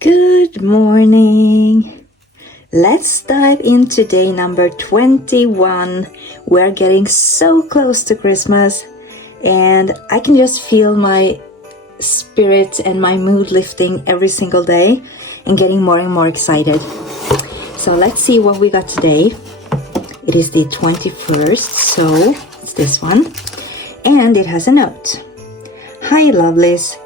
Good morning. Let's dive into day number 21. We're getting so close to Christmas and I can just feel my spirit and my mood lifting every single day and getting more and more excited. So let's see what we got today. It is the 21st, so it's this one. And it has a note. Hi lovelies.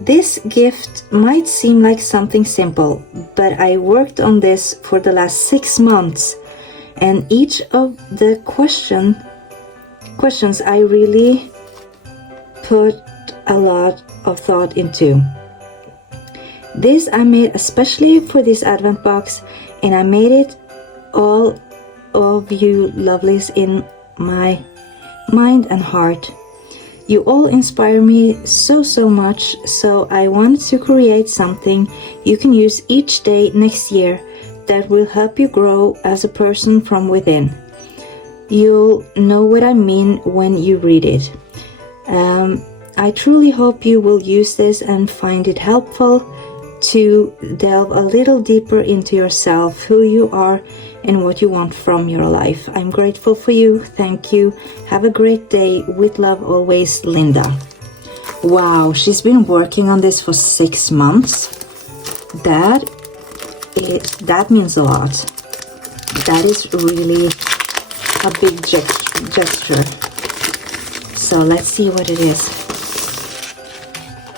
This gift might seem like something simple, but I worked on this for the last 6 months, and each of the questions I really put a lot of thought into. This I made especially for this Advent box, and I made it all of you lovelies in my mind and heart. You all inspire me so much, so I wanted to create something you can use each day next year that will help you grow as a person from within. You'll know what I mean when you read it. I truly hope you will use this and find it helpful to delve a little deeper into yourself, who you are, and what you want from your life. I'm grateful for you. Thank you. Have a great day. With love always, Linda. Wow, she's been working on this for 6 months. That means a lot. That is really a big gesture. So let's see what it is.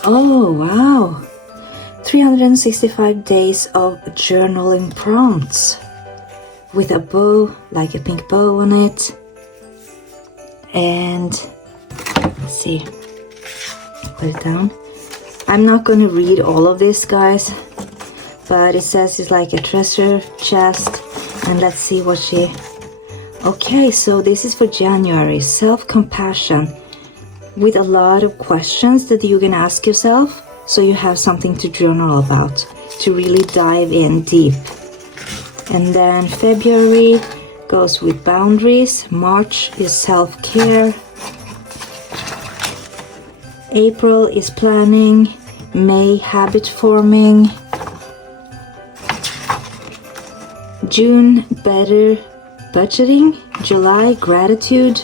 Oh, wow. 365 days of journaling prompts with a bow, like a pink bow on it. And let's see, put it down. I'm not going to read all of this, guys, but it says it's like a treasure chest. And let's see what she... Okay, so this is for January. Self-compassion, with a lot of questions that you can ask yourself, so you have something to journal about, to really dive in deep. And then February goes with boundaries. March is self-care. April is planning. May, habit forming. June, better budgeting. July, gratitude.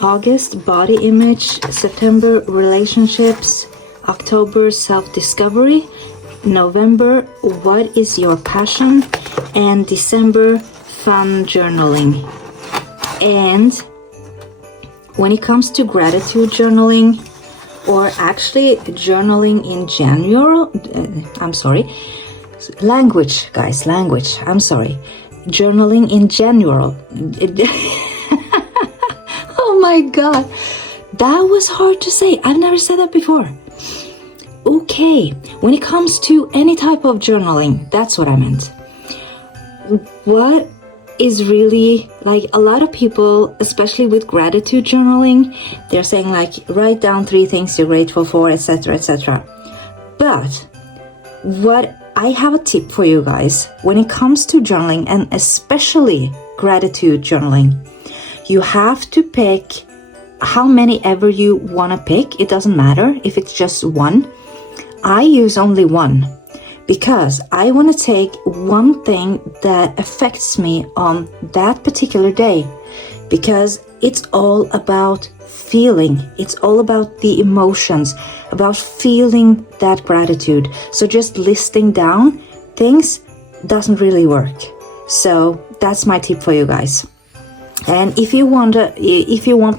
August, body image. September, relationships. October, self-discovery. November, what is your passion? And December, fun journaling. And when it comes to gratitude journaling, or actually journaling in general, language, guys, language, I'm sorry. Journaling in general. Oh my God, that was hard to say. I've never said that before. Okay, when it comes to any type of journaling, that's what I meant. What is really, like, a lot of people, especially with gratitude journaling, they're saying like, write down 3 things you're grateful for, etc., etc. But what I have a tip for you guys, when it comes to journaling, and especially gratitude journaling, you have to pick how many ever you want to pick. It doesn't matter if it's just one. I use only one because I want to take one thing that affects me on that particular day, because it's all about feeling. It's all about the emotions, about feeling that gratitude. So just listing down things doesn't really work. So that's my tip for you guys. And if you want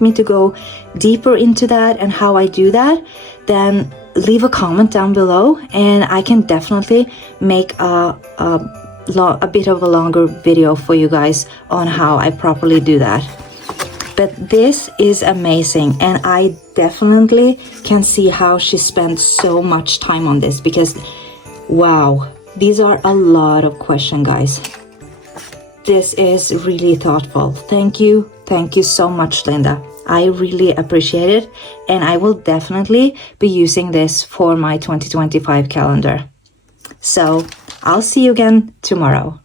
me to go deeper into that and how I do that, then leave a comment down below, and I can definitely make a bit of a longer video for you guys on how I properly do that. But this is amazing, and I definitely can see how she spent so much time on this, because wow, these are a lot of questions, guys. This is really thoughtful. Thank you so much, Linda. I really appreciate it, and I will definitely be using this for my 2025 calendar. So I'll see you again tomorrow.